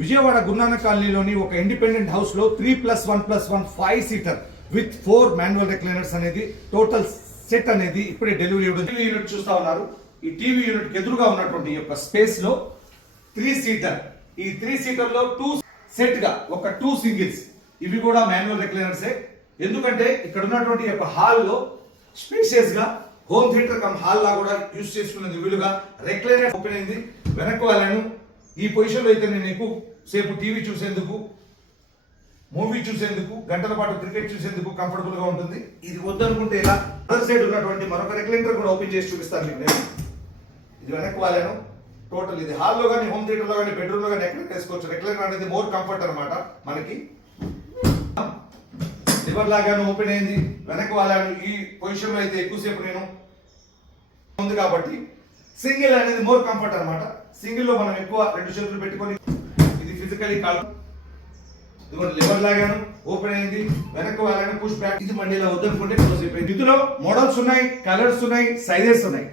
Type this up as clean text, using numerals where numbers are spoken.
విజయవాడ గురునానక్ కాలనీలోని ఒక independent house లో 3+1+1 5 సీటర్ విత్ 4 మాన్యువల్ రిక్లైనర్స్ అనేది టోటల్ సెట్ అనేది ఇప్పుడే డెలివరీ ఇవ్వడం. టీవీ యూనిట్ చూస్తా ఉన్నారు. ఈ టీవీ యూనిట్ ఎదురుగా ఉన్నటువంటి ఈ యొక్క స్పేస్ లో 3 సీటర్, ఈ 3 సీటర్ లో 2 సెట్ గా ఒక 2 సింగిల్స్, ఇవి కూడా మాన్యువల్ రిక్లైనర్సే. ఎందుకంటే ఇక్కడ ఉన్నటువంటి యొక్క హాల్ లో స్పేషియస్ గా హోమ్ థియేటర్ కమ్ హాల్ లా కూడా యూజ్ చేసుకునేది వీలుగా రిక్లైనర్ ఓపెన్ అయింది. వెనక్కు వాళ్ళను ఈ పొజిషన్ లో అయితే నేను ఎక్కువ సేపు టీవీ చూసేందుకు, మూవీ చూసేందుకు, గంటల పాటు క్రికెట్ చూసేందుకు కంఫర్టబుల్ గా ఉంటుంది. ఇది వద్దనుకుంటే ఇలా అదర్ సైడ్ ఉన్నటువంటి మరొక రెక్లైనర్ కూడా ఓపెన్ చేసి చూపిస్తాను మీకు నేను. ఇది వెనక్కు వాళ్ళను టోటల్ ఇది హాల్లో కానీ, హోమ్ థియేటర్ లో కానీ, బెడ్రూమ్ లో కానీ ఎక్కడ వేసుకోవచ్చు. రెక్లైనర్ అనేది మోర్ కంఫర్ట్ అనమాట మనకి. లివర్ లాగాను ఓపెన్ అయింది. వెనక్కు వాళ్ళను ఈ పొజిషన్ లో అయితే ఎక్కువసేపు నేను ఉంది కాబట్టి సింగిల్ అనేది మోర్ కంఫర్ట్ అనమాట. సింగిల్ లో మనం ఎక్కువ 2 చేతులు పెట్టుకొని ఇది ఫిజికలీ కాదు. ఇదిగోండి లివర్ లాగాను ఓపెన్ అయింది. వెనక్కు వాళ్ళను పుష్ బ్యాక్. ఇది మండీలో వద్దనుకుంటే క్లోజ్ అయిపోయింది. ఇందులో మోడల్స్ ఉన్నాయి, కలర్స్ ఉన్నాయి, సైజెస్ ఉన్నాయి.